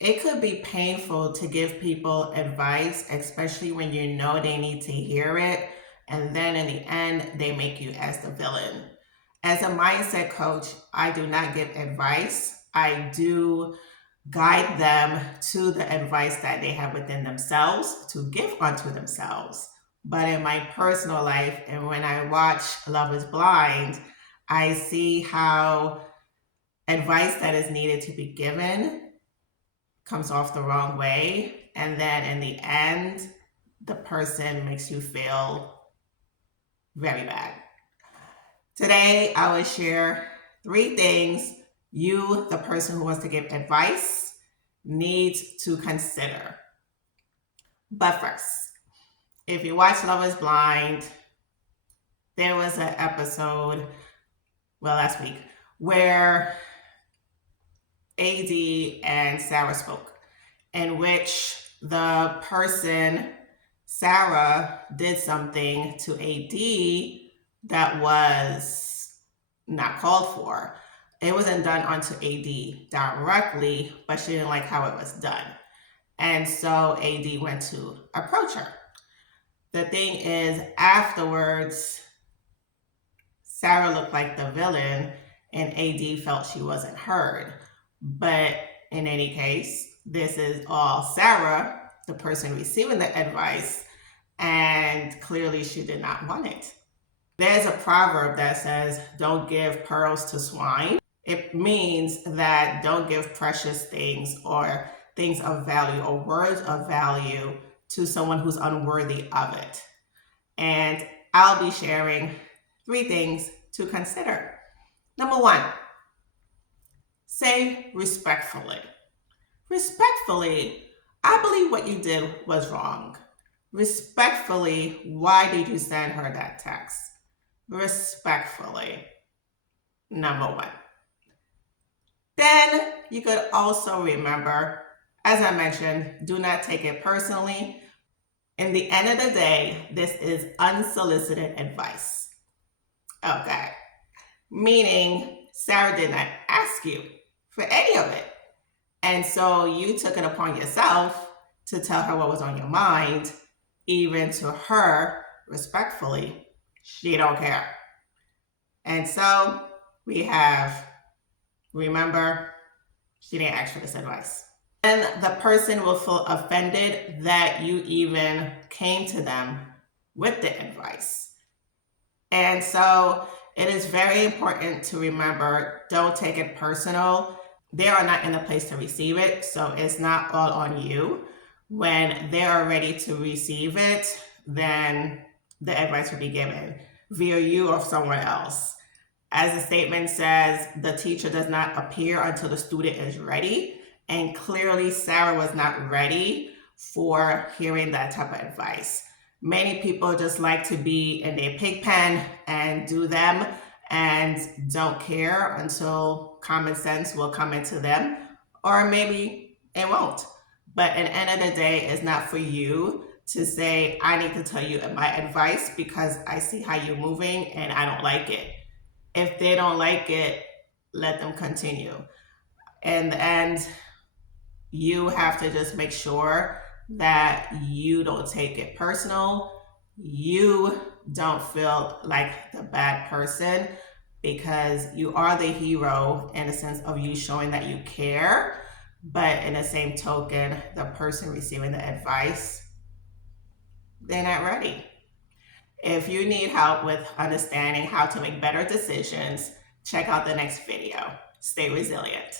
It could be painful to give people advice, especially when you know they need to hear it, and then in the end, they make you as the villain. As a mindset coach, I do not give advice. I do guide them to the advice that they have within themselves to give unto themselves. But in my personal life, and when I watch Love is Blind, I see how advice that is needed to be given comes off the wrong way. And then in the end, the person makes you feel very bad. Today, I will share 3 things you, the person who wants to give advice, needs to consider. But first, if you watch Love is Blind, there was an episode, last week, where AD and Sarah spoke, in which the person, Sarah, did something to AD that was not called for. It wasn't done onto AD directly, but she didn't like how it was done. And so AD went to approach her. The thing is, afterwards, Sarah looked like the villain and AD felt she wasn't heard. But in any case, this is all Sarah, the person receiving the advice, and clearly she did not want it. There's a proverb that says, don't give pearls to swine. It means that don't give precious things or things of value or words of value to someone who's unworthy of it. And I'll be sharing 3 things to consider. Number 1, say respectfully. Respectfully, I believe what you did was wrong. Respectfully, why did you send her that text? Respectfully, number 1. Then you could also remember, as I mentioned, do not take it personally. In the end of the day, this is unsolicited advice. Okay. Meaning Sarah did not ask you for any of it. And so you took it upon yourself to tell her what was on your mind, even to her, respectfully, she don't care. And so we have, remember, she didn't ask for this advice. And the person will feel offended that you even came to them with the advice. And so it is very important to remember, don't take it personal. They are not in a place to receive it, so it's not all on you. When they are ready to receive it, then the advice will be given via you or someone else. As the statement says, the teacher does not appear until the student is ready. And clearly, Sarah was not ready for hearing that type of advice. Many people just like to be in their pig pen and do them and don't care until common sense will come into them, or maybe it won't. But at the end of the day, it's not for you to say, I need to tell you my advice because I see how you're moving and I don't like it. If they don't like it, let them continue. And you have to just make sure that you don't take it personal. You don't feel like the bad person because you are the hero in the sense of you showing that you care. But in the same token, the person receiving the advice, they're not ready. If you need help with understanding how to make better decisions, check out the next video. Stay resilient.